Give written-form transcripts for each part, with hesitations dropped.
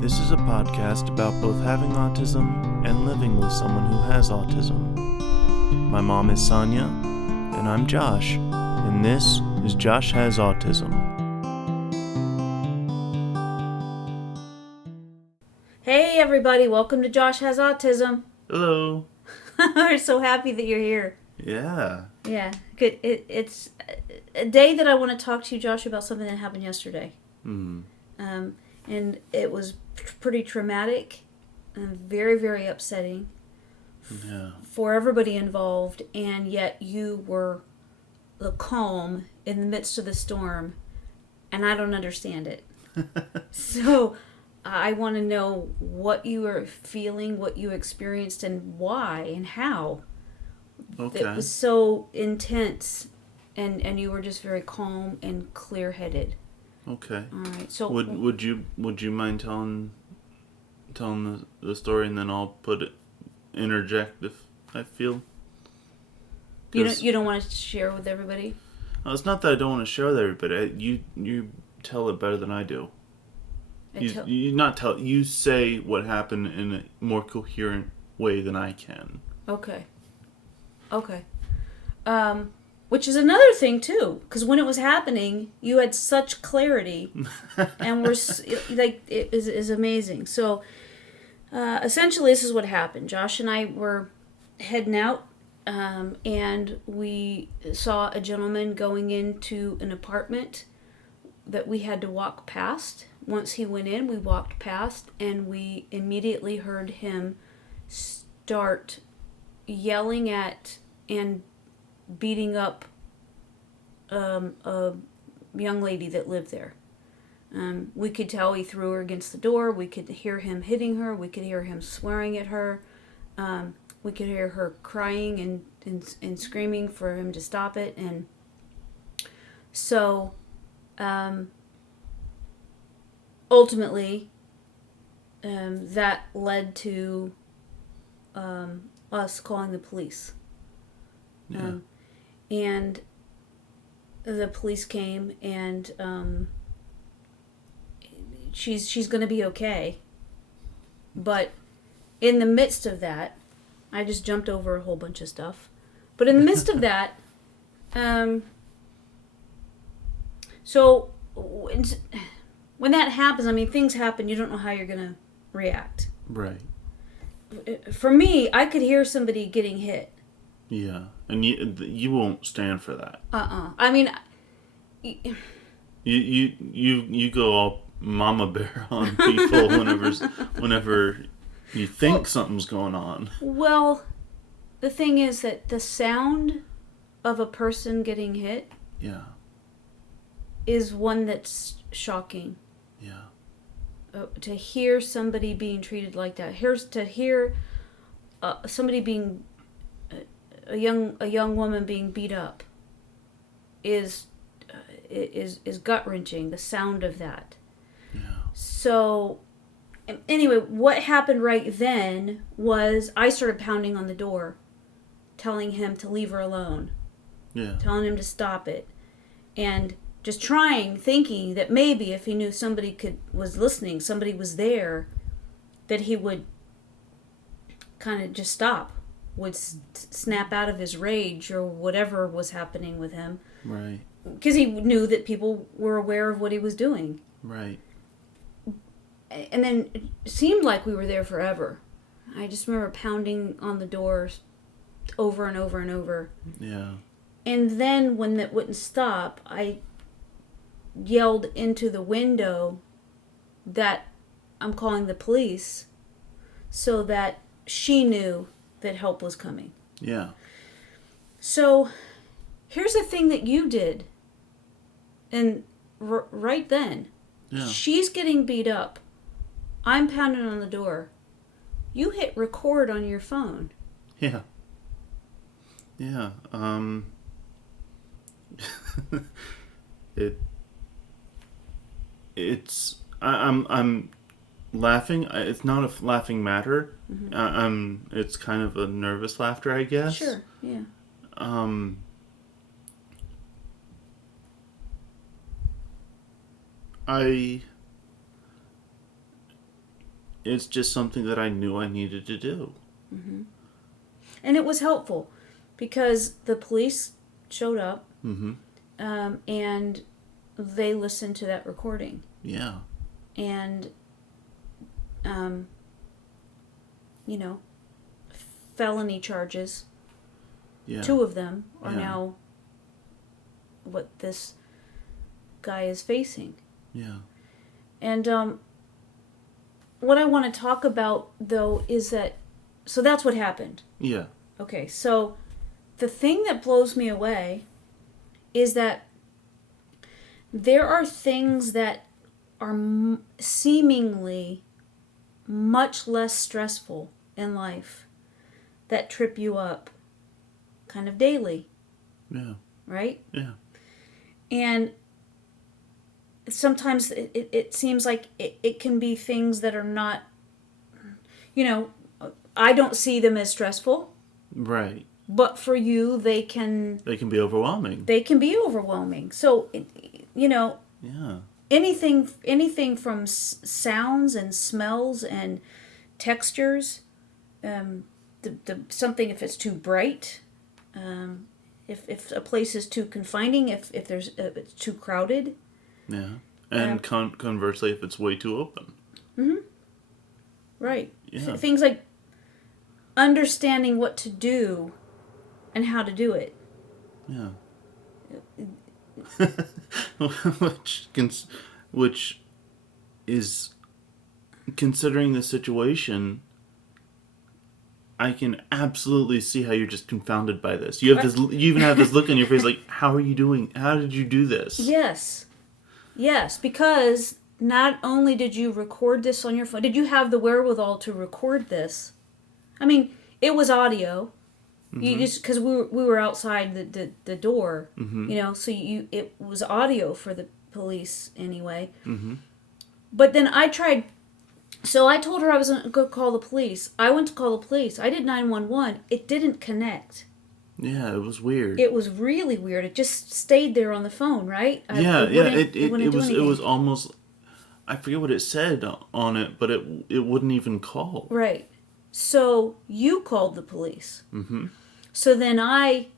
This is a podcast about both having autism and living with someone who has autism. My mom is Sonya, and I'm Josh, and this is Josh Has Autism. Hey everybody, welcome to Josh Has Autism. Hello. We're so happy that you're here. Yeah. Yeah, good. It's a day that I want to talk to you, Josh, about something that happened yesterday. And it was pretty traumatic and very, very upsetting for everybody involved, and yet you were the calm in the midst of the storm, and I don't understand it. So I want to know what you were feeling, what you experienced, and why and how. Okay. It was so intense, and you were just very calm and clear-headed. Okay. All right. So would you mind telling the story, and then I'll interject if I feel. You don't want to share with everybody? It's not that I don't want to share with everybody. You tell it better than I do. You say what happened in a more coherent way than I can. Okay. Which is another thing too, because when it was happening, you had such clarity, and it is amazing. So, essentially, this is what happened. Josh and I were heading out, and we saw a gentleman going into an apartment that we had to walk past. Once he went in, we walked past, and we immediately heard him start yelling at and beating up a young lady that lived there. We could tell he threw her against the door. We could hear him hitting her. We could hear him swearing at her. We could hear her crying and screaming for him to stop it. And so ultimately that led to us calling the police. And the police came, and she's going to be okay. But in the midst of that, I just jumped over a whole bunch of stuff. But in the midst of that, so when that happens, I mean, things happen. You don't know how you're going to react. Right. For me, I could hear somebody getting hit. Yeah, and you won't stand for that. I mean, you go all mama bear on people whenever you think something's going on. Well, the thing is that the sound of a person getting hit, is one that's shocking. Yeah. To hear somebody being treated like that, to hear somebody being a young woman being beat up is gut wrenching. The sound of that. Yeah. So anyway, what happened right then was I started pounding on the door, telling him to leave her alone. Yeah. Telling him to stop it, and just thinking that maybe if he knew somebody was listening, somebody was there, that he would kind of just stop. Would snap out of his rage or whatever was happening with him. Right. Because he knew that people were aware of what he was doing. Right. And then it seemed like we were there forever. I just remember pounding on the doors over and over and over. Yeah. And then when that wouldn't stop, I yelled into the window that I'm calling the police, so that she knew that help was coming. Yeah. So here's the thing that you did. And right then, she's getting beat up. I'm pounding on the door. You hit record on your phone. Yeah. Yeah. I'm laughing. It's not a laughing matter. Mm-hmm. It's kind of a nervous laughter, I guess. Sure. Yeah. it's just something that I knew I needed to do. Mm-hmm. And it was helpful because the police showed up, Mm-hmm. and they listened to that recording. Yeah. And, felony charges. Yeah. 2 of them are now what this guy is facing. Yeah. And what I want to talk about, though, is that... So that's what happened. Yeah. Okay, so the thing that blows me away is that there are things that are seemingly much less stressful in life that trip you up kind of daily. Yeah. Right? Yeah. And sometimes it seems like it can be things that are not, I don't see them as stressful. Right. But for you, they can be overwhelming. They can be overwhelming. So, Yeah. anything from sounds and smells and textures, something if it's too bright, if a place is too confining, if it's too crowded. Yeah. And conversely, if it's way too open. Mm-hmm. Right. Yeah. Things like understanding what to do and how to do it. Yeah. which is, considering the situation, I can absolutely see how you're just confounded by this. You even have this look on your face like, how are you doing? How did you do this? Yes, because not only did you record this on your phone, did you have the wherewithal to record this? I mean, it was audio. Mm-hmm. You just, because we were outside the door, mm-hmm. So it was audio for the police anyway. Mm-hmm. But then I tried. So I told her I was going to go call the police. I went to call the police. I did 911. It didn't connect. Yeah, it was weird. It was really weird. It just stayed there on the phone, right? It was almost, I forget what it said on it, but it wouldn't even call. Right. So you called the police. Mm-hmm. So then I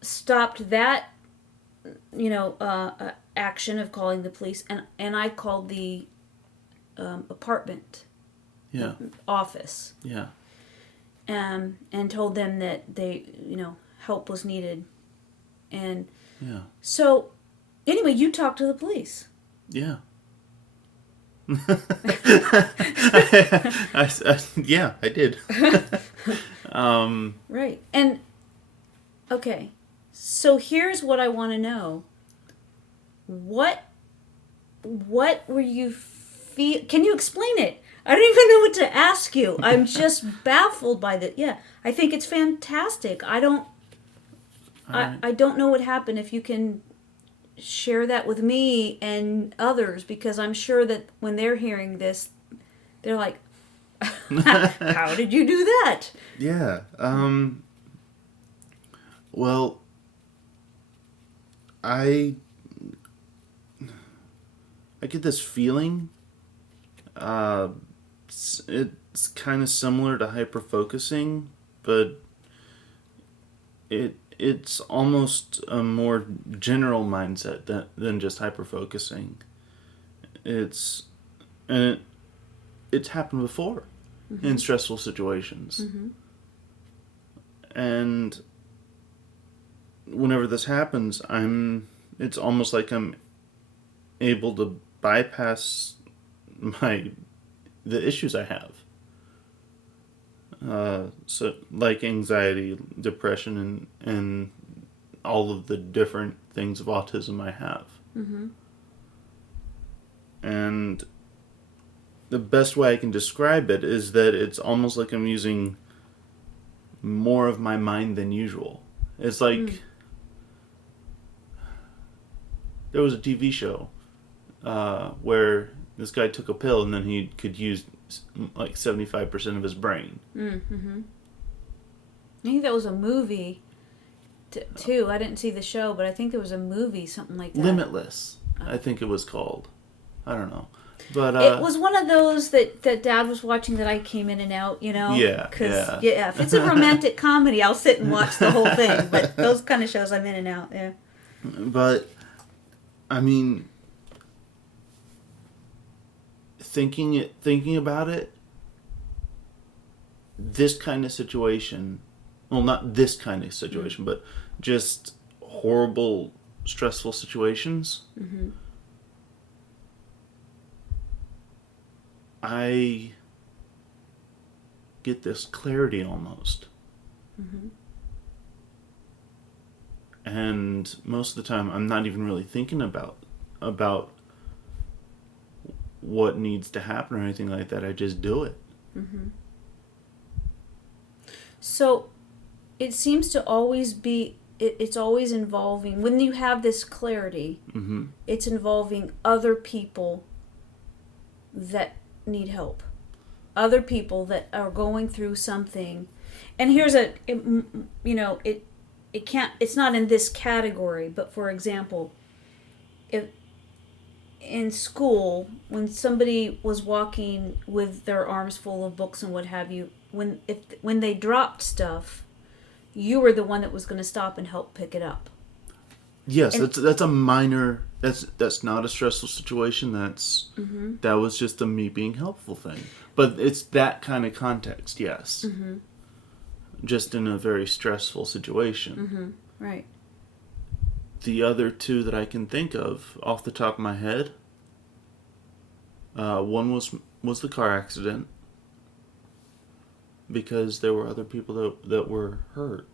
stopped that, action of calling the police, and I called the apartment office. Yeah. And told them that they, help was needed. And so, anyway, you talked to the police. Yeah. I did. Right. And, okay, so here's what I want to know. What were you can you explain it? I don't even know what to ask you. I'm just baffled by that. Yeah, I think it's fantastic. I don't know what happened. If you can share that with me and others, because I'm sure that when they're hearing this, they're like, how did you do that? Yeah. Well, I get this feeling. It's kind of similar to hyperfocusing, but it's almost a more general mindset than just hyperfocusing. It's happened before in stressful situations. Mm-hmm. And whenever this happens, it's almost like I'm able to bypass the issues I have. So like anxiety, depression, and all of the different things of autism I have. Mm-hmm. And the best way I can describe it is that it's almost like I'm using more of my mind than usual. It's like there was a TV show where this guy took a pill and then he could use like 75% of his brain. Mm-hmm. I think that was a movie too. I didn't see the show, but I think there was a movie, something like that. Limitless, I think it was called. I don't know. But it was one of those that Dad was watching that I came in and out, Yeah, Because, if it's a romantic comedy, I'll sit and watch the whole thing. But those kind of shows, I'm in and out, yeah. But, I mean, thinking about it, this kind of situation, well, not this kind of situation, but just horrible, stressful situations, I get this clarity almost. And most of the time, I'm not even really thinking about what needs to happen or anything like that. I just do it. So, it seems to always be, it's always involving, when you have this clarity, it's involving other people that need help. Other people that are going through something. And here's it can't, it's not in this category, but for example, if in school, when somebody was walking with their arms full of books and what have you, when they dropped stuff, you were the one that was going to stop and help pick it up. Yes, that's a minor. That's not a stressful situation. That was just a me being helpful thing. But it's that kind of context. Yes, just in a very stressful situation. Right. The other two that I can think of off the top of my head, one was the car accident, because there were other people that were hurt.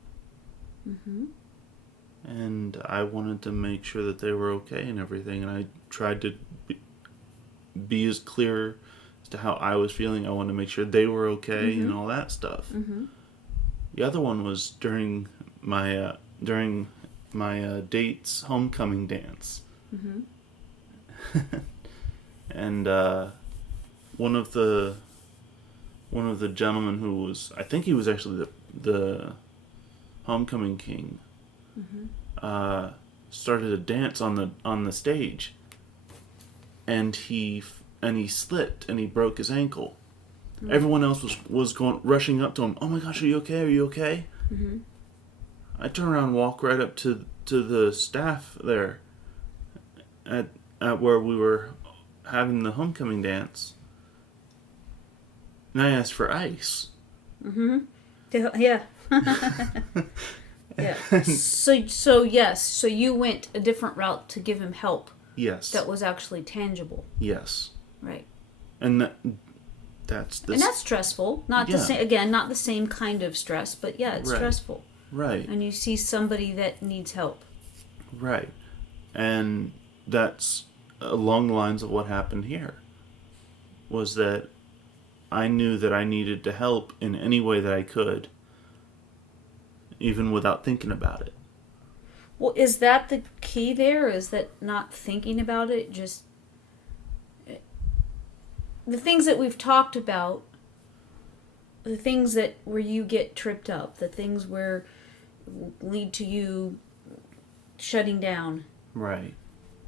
And I wanted to make sure that they were okay and everything, and I tried to be as clear as to how I was feeling. I wanted to make sure they were okay and all that stuff. The other one was during my date's homecoming dance. And one of the gentlemen who was, I think he was actually the homecoming king, started a dance on the stage, and he slipped and he broke his ankle. Everyone else was rushing up to him. Oh my gosh, are you okay? Are you okay? I turn around and walk right up to the staff there at where we were having the homecoming dance, and I asked for ice. Yeah. Yeah. So yes. So you went a different route to give him help. Yes. That was actually tangible. Yes. Right. And that's stressful. Not the same. Again, not the same kind of stress, but yeah, it's stressful. Right. And you see somebody that needs help. Right. And that's along the lines of what happened here. Was that I knew that I needed to help in any way that I could, even without thinking about it. Well, is that the key there? Is that not thinking about it? Just the things that we've talked about, the things that where you get tripped up, the things where lead to you shutting down. Right.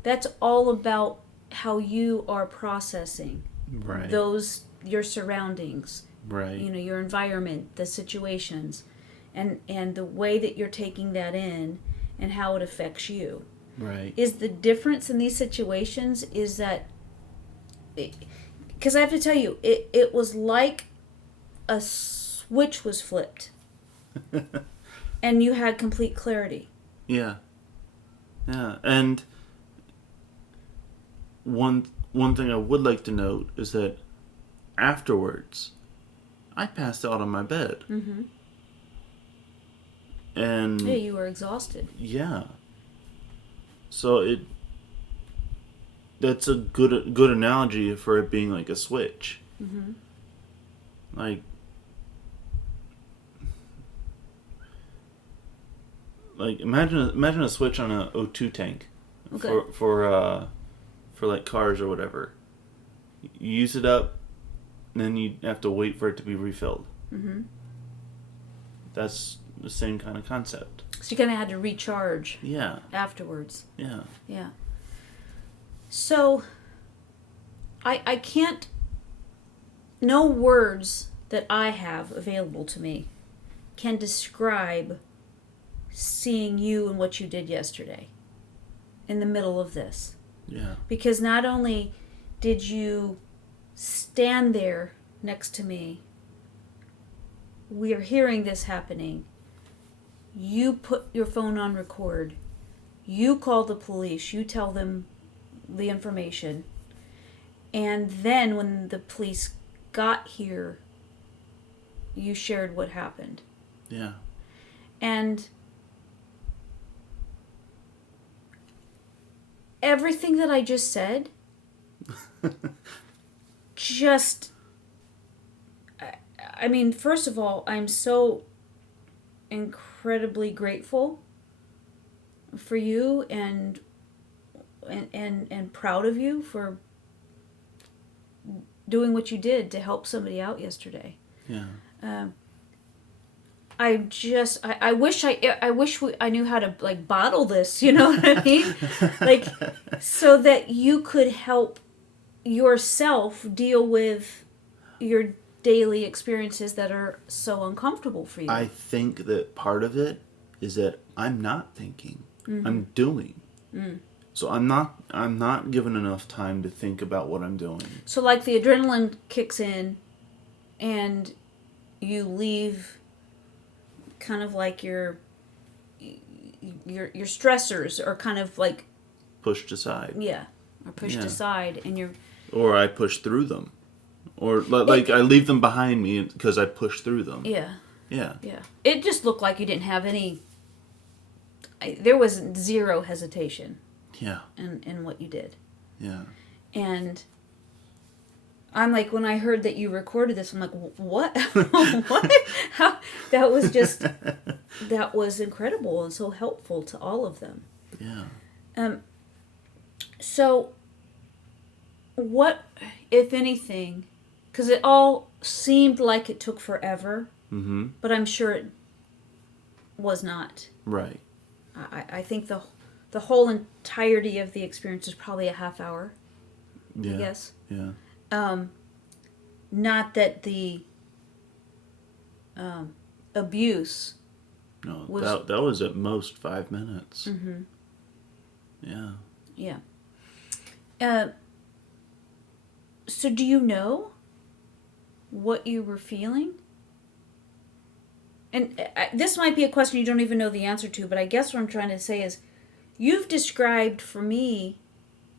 That's all about how you are processing your surroundings. Right. Your environment, the situations, and the way that you're taking that in and how it affects you. Right. Is the difference in these situations is that, because I have to tell you, it was like a switch was flipped and you had complete clarity. Yeah. Yeah. And one thing I would like to note is that afterwards, I passed out on my bed. And yeah, you were exhausted. Yeah. So that's a good analogy for it being like a switch. Like imagine a switch on a O2 tank. Okay. For like cars or whatever. You use it up, and then you have to wait for it to be refilled. That's the same kind of concept. So you kind of had to recharge. Yeah. Afterwards. Yeah. Yeah. So, I can't, no words that I have available to me can describe seeing you and what you did yesterday in the middle of this. Yeah. Because not only did you stand there next to me, we are hearing this happening. You put your phone on record. You call the police. You tell them the information. And then when the police got here, you shared what happened. Yeah. And everything that I just said, I mean, first of all, I'm so incredibly grateful for you and proud of you for doing what you did to help somebody out yesterday. Yeah. I wish I knew how to like bottle this, you know what I mean? Like, so that you could help yourself deal with your daily experiences that are so uncomfortable for you. I think that part of it is that I'm not thinking. Mm-hmm. I'm doing. Mm. So I'm not given enough time to think about what I'm doing. So like the adrenaline kicks in and you leave kind of like your stressors are kind of like pushed aside. Yeah. Or pushed aside and or I push through them. Or like I leave them behind me because I push through them. Yeah. Yeah. Yeah. It just looked like you didn't have any. There was zero hesitation. Yeah. In what you did. Yeah. And I'm like, when I heard that you recorded this, I'm like, what? What? How? That was incredible and so helpful to all of them. Yeah. So, what, if anything, because it all seemed like it took forever, mm-hmm. but I'm sure it was not. Right. I think the whole entirety of the experience is probably a half hour. Yeah. I guess. Yeah. Not that the abuse. No, that was at most 5 minutes. Mm-hmm. Yeah. Yeah. So do you know what you were feeling? And this might be a question you don't even know the answer to, but I guess what I'm trying to say is you've described for me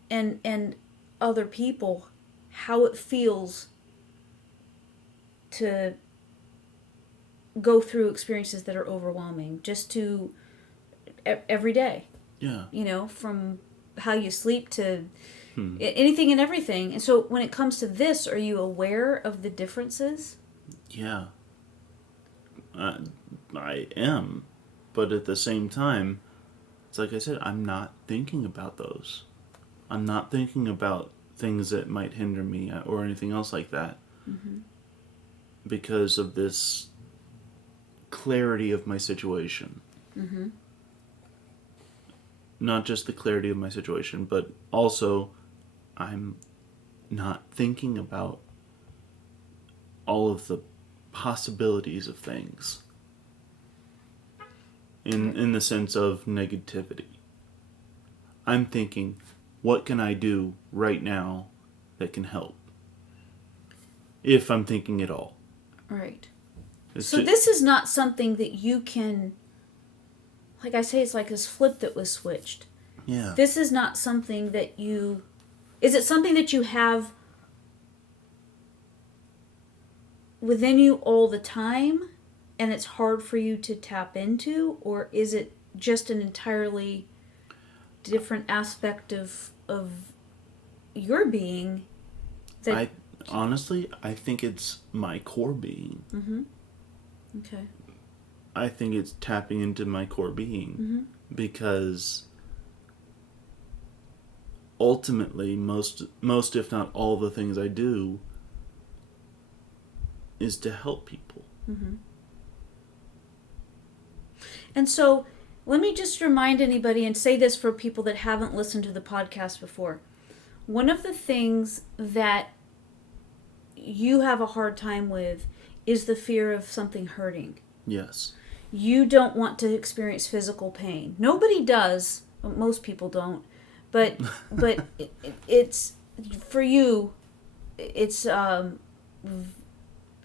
and other people how it feels to go through experiences that are overwhelming just to every day. Yeah. You know, from how you sleep to anything and everything. And so when it comes to this, are you aware of the differences? Yeah. I am. But at the same time, it's like I said, I'm not thinking about those. I'm not thinking about things that might hinder me or anything else like that. Mm-hmm. Because of this clarity of my situation. Mm-hmm. Not just the clarity of my situation, but also I'm not thinking about all of the possibilities of things in the sense of negativity. I'm thinking, what can I do right now that can help? If I'm thinking at all. Right. So this is not something that you can, like I say, it's like this flip that was switched. Yeah. This is not something that you, is it something that you have within you all the time and it's hard for you to tap into, or is it just an entirely different aspect of your being that honestly, I think it's my core being. Mm-hmm. Okay. I think it's tapping into my core being. Mm-hmm. Because ultimately, most if not all the things I do is to help people. Mm-hmm. And so, let me just remind anybody and say this for people that haven't listened to the podcast before. one of the things that you have a hard time with is the fear of something hurting. Yes. You don't want to experience physical pain. Nobody does. Most people don't. But it's for you. It's in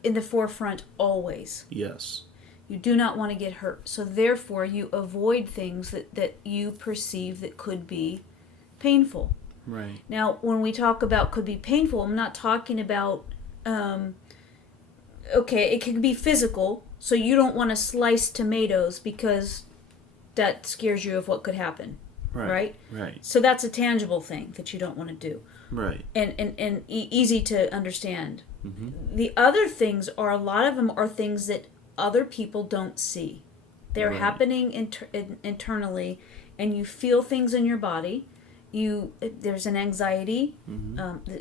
the forefront always. Yes. You do not want to get hurt. So therefore, you avoid things that you perceive that could be painful. Right. Now, when we talk about could be painful, I'm not talking about, okay, it could be physical. So you don't want to slice tomatoes because that scares you of what could happen. Right? Right. So that's a tangible thing that you don't want to do. Right. And easy to understand. Mm-hmm. The other things are, a lot of them are things that other people don't see. They're happening internally, and you feel things in your body. There's an anxiety,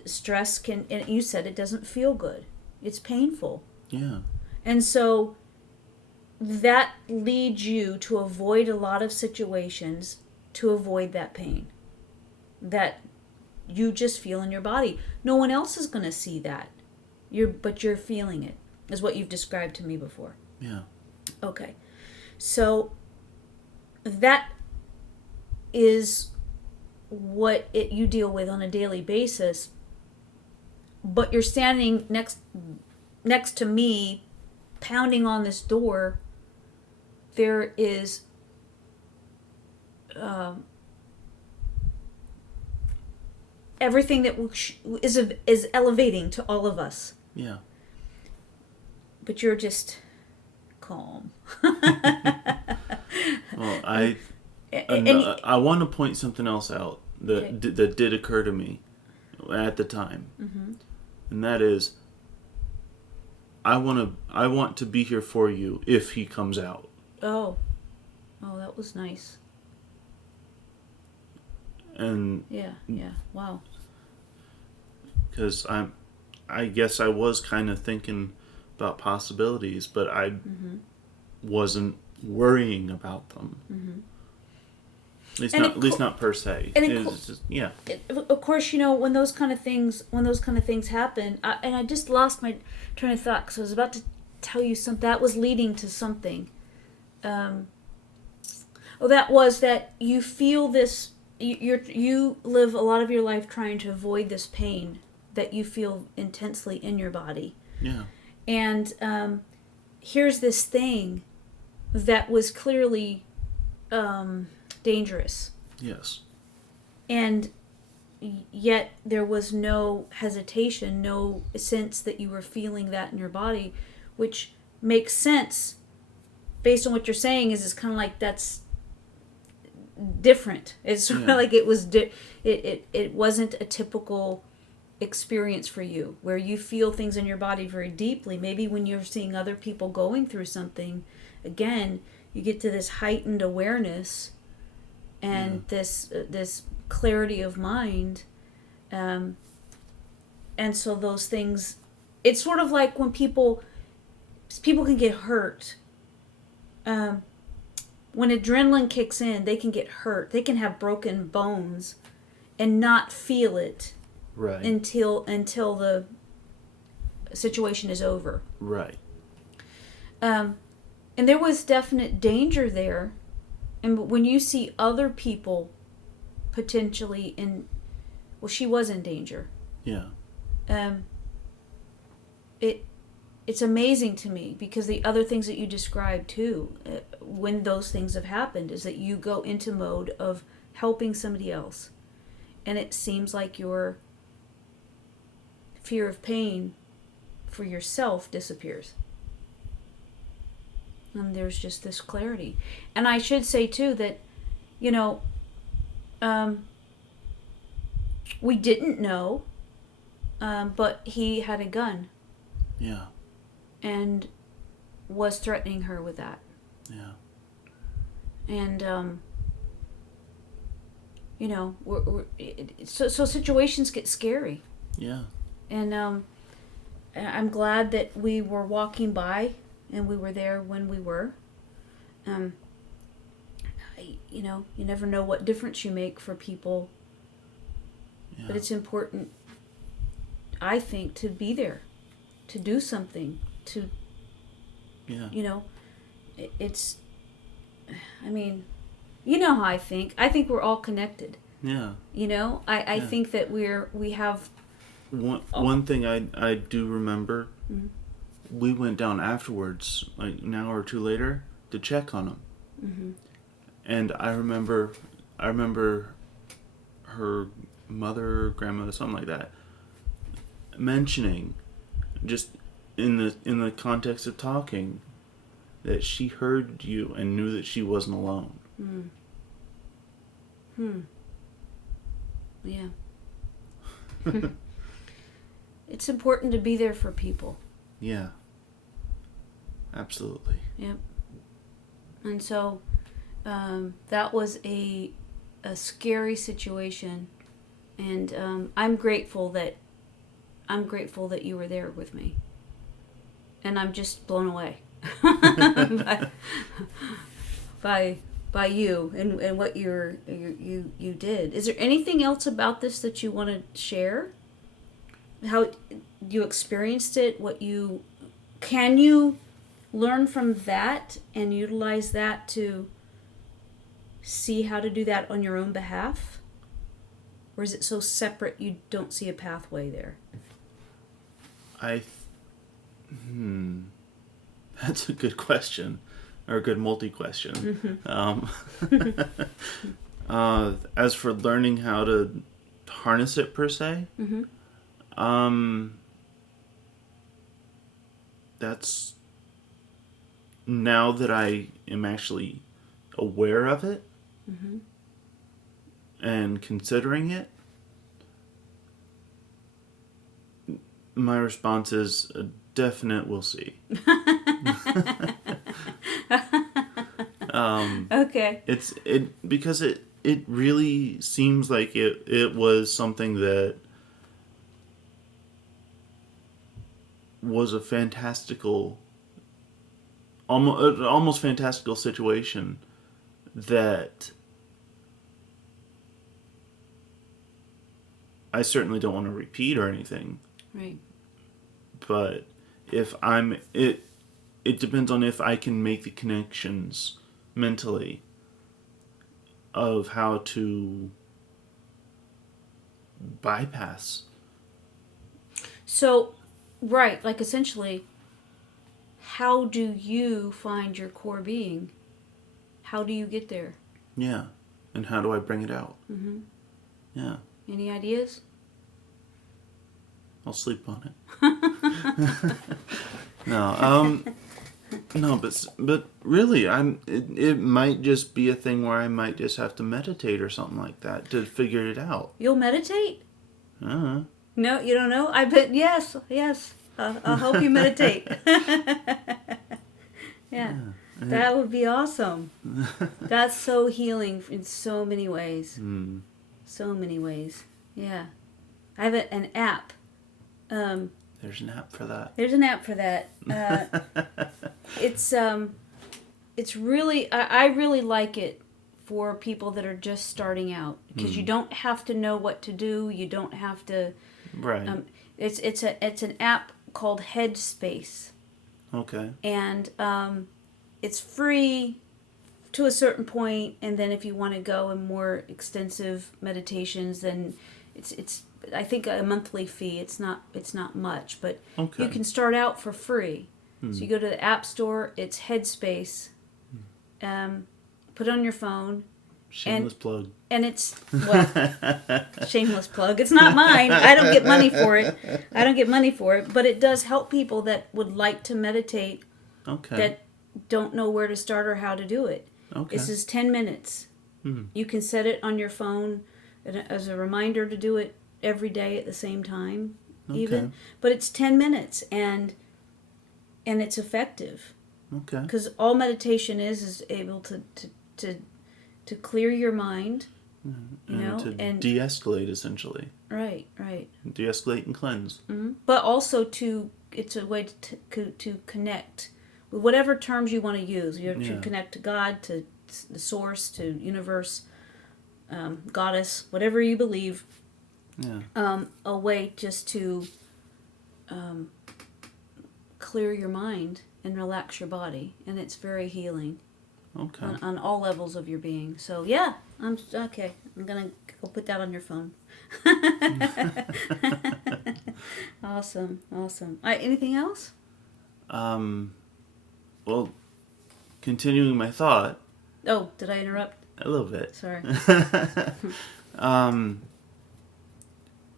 stress can, and you said it doesn't feel good. It's painful. Yeah. And so that leads you to avoid a lot of situations to avoid that pain that you just feel in your body. No one else is going to see that. But you're feeling it, is what you've described to me before. Yeah. Okay. So that is what you deal with on a daily basis. But you're standing next to me, pounding on this door. There is everything that is elevating to all of us. Yeah. But you're just calm. Well, I want to point something else out that did occur to me at the time, and that is, I want to be here for you if he comes out. Oh, that was nice. And yeah, wow. Because I guess I was kind of thinking about possibilities, but I wasn't worrying about them. At least not per se. And yeah. Of course, when those kind of things happen, and I just lost my train of thought because I was about to tell you something that was leading to something. That was that you feel this. You live a lot of your life trying to avoid this pain that you feel intensely in your body. Yeah. And here's this thing that was clearly dangerous. Yes. And yet there was no hesitation, no sense that you were feeling that in your body, which makes sense based on what you're saying. Is it's kind of like that's different. It's sort of like it was it wasn't a typical experience for you where you feel things in your body very deeply. Maybe when you're seeing other people going through something, again, you get to this heightened awareness and this clarity of mind, and so those things, it's sort of like when people can get hurt. When adrenaline kicks in, they can get hurt. They can have broken bones and not feel it until the situation is over. Right. And there was definite danger there. And when you see other people potentially she was in danger. Yeah. It's amazing to me because the other things that you described too, when those things have happened, is that you go into mode of helping somebody else. And it seems like your fear of pain for yourself disappears. And there's just this clarity. And I should say too that, we didn't know, but he had a gun. Yeah. And was threatening her with that. Yeah. And, so situations get scary. Yeah. And I'm glad that we were walking by and we were there when we were. You never know what difference you make for people But it's important, I think, to be there, to do something, to, you know, it's, I mean, you know how I think. I think we're all connected. Yeah. You know, I think that we have... One thing I do remember, we went down afterwards, like an hour or two later, to check on him. Mm-hmm. And I remember her mother, grandmother, something like that, mentioning, just in the context of talking, that she heard you and knew that she wasn't alone. Yeah. It's important to be there for people. Yeah. Absolutely. Yep. And so that was a scary situation, and I'm grateful that you were there with me, and I'm just blown away by you and what you did. Is there anything else about this that you want to share? How you experienced it? Can you learn from that and utilize that to see how to do that on your own behalf? Or is it so separate you don't see a pathway there? That's a good question, or a good multi-question. As for learning how to harness it per se, that's, now that I am actually aware of it and considering it, my response is a definite we'll see. Okay. Because it really seems like it was something that was a fantastical, almost fantastical situation that I certainly don't want to repeat or anything. Right. But if it depends on if I can make the connections mentally of how to bypass. So, right, like essentially, how do you find your core being? How do you get there? Yeah. And how do I bring it out? Yeah. Any ideas? I'll sleep on it. No, but really, it might just be a thing where I might just have to meditate or something like that to figure it out. You'll meditate? Uh-huh. No, you don't know? I bet, yes. I'll help you meditate. Yeah. That would be awesome. That's so healing in so many ways. So many ways. Yeah. I have an app. There's an app for that. There's an app for that. It's really, I really like it for people that are just starting out, because you don't have to know what to do. You don't have to. Right. It's an app called Headspace. Okay. And it's free to a certain point, and then if you want to go in more extensive meditations, then it's I think a monthly fee. It's not much, but you can start out for free. So you go to the App Store. It's Headspace. Put it on your phone. Shameless plug. And it's, well, shameless plug. It's not mine. I don't get money for it. But it does help people that would like to meditate. Okay. That don't know where to start or how to do it. Okay. This is 10 minutes. You can set it on your phone as a reminder to do it every day at the same time, even. But it's 10 minutes, and it's effective. Okay. Because all meditation is able to clear your mind, and de-escalate, essentially. Right. De-escalate and cleanse. But also it's a way to connect with whatever terms you want to use. You have to connect to God, to the source, to universe, goddess, whatever you believe, a way just to clear your mind and relax your body, and it's very healing. Okay. On all levels of your being. So yeah, I'm okay. I'm gonna go put that on your phone. Awesome. Anything else? Well, continuing my thought. Oh, did I interrupt? A little bit. Sorry.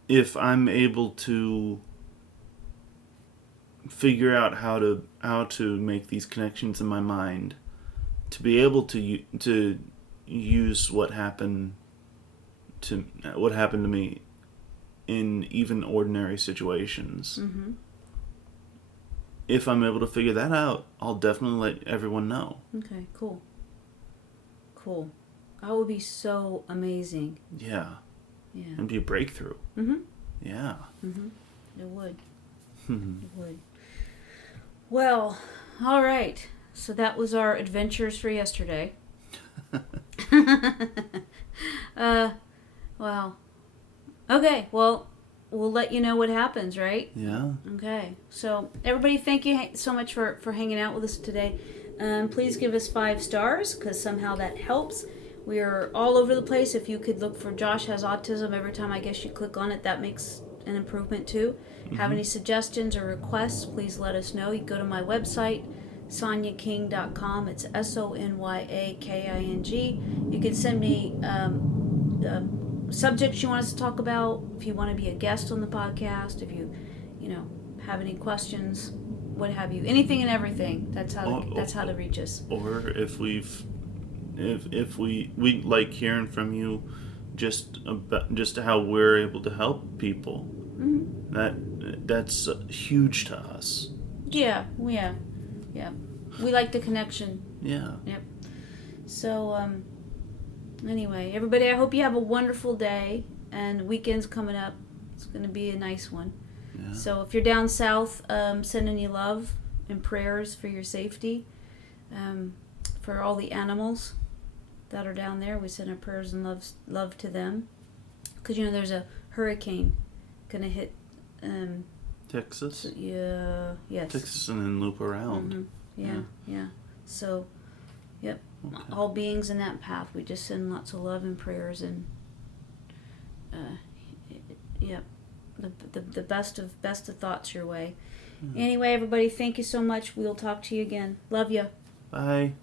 If I'm able to figure out how to make these connections in my mind, to be able to use what happened to me in even ordinary situations. Mm-hmm. If I'm able to figure that out, I'll definitely let everyone know. Okay, cool. That would be so amazing. Yeah. Yeah. It'd be a breakthrough. Mm-hmm. Yeah. Mm-hmm. It would. It would. Well, all right. So that was our adventures for yesterday. Wow. Okay, well, we'll let you know what happens, right? Yeah. Okay. So, everybody, thank you so much for hanging out with us today. Please give us 5 stars, because somehow that helps. We are all over the place. If you could look for Josh Has Autism every time I guess you click on it, that makes an improvement too. Mm-hmm. Have any suggestions or requests, please let us know. You can go to my website, sonyaking.com. It's SONYAKING. You can send me subjects you want us to talk about, if you want to be a guest on the podcast, if you have any questions, what have you, anything and everything. That's how to reach us. Or if we like hearing from you, just how we're able to help people. Mm-hmm. That's huge to us. Yeah. We like the connection. Yeah. Yep. So anyway, everybody, I hope you have a wonderful day, and the weekend's coming up. It's going to be a nice one. Yeah. So if you're down south, sending you love and prayers for your safety, for all the animals that are down there. We send our prayers and love to them, because there's a hurricane going to hit Texas. So, yeah. Yes. Texas, and then loop around. Mm-hmm. Yeah. So, yep. Okay. All beings in that path, we just send lots of love and prayers, and yep, the best of thoughts your way. Anyway, everybody, thank you so much. We'll talk to you again. Love you. Bye.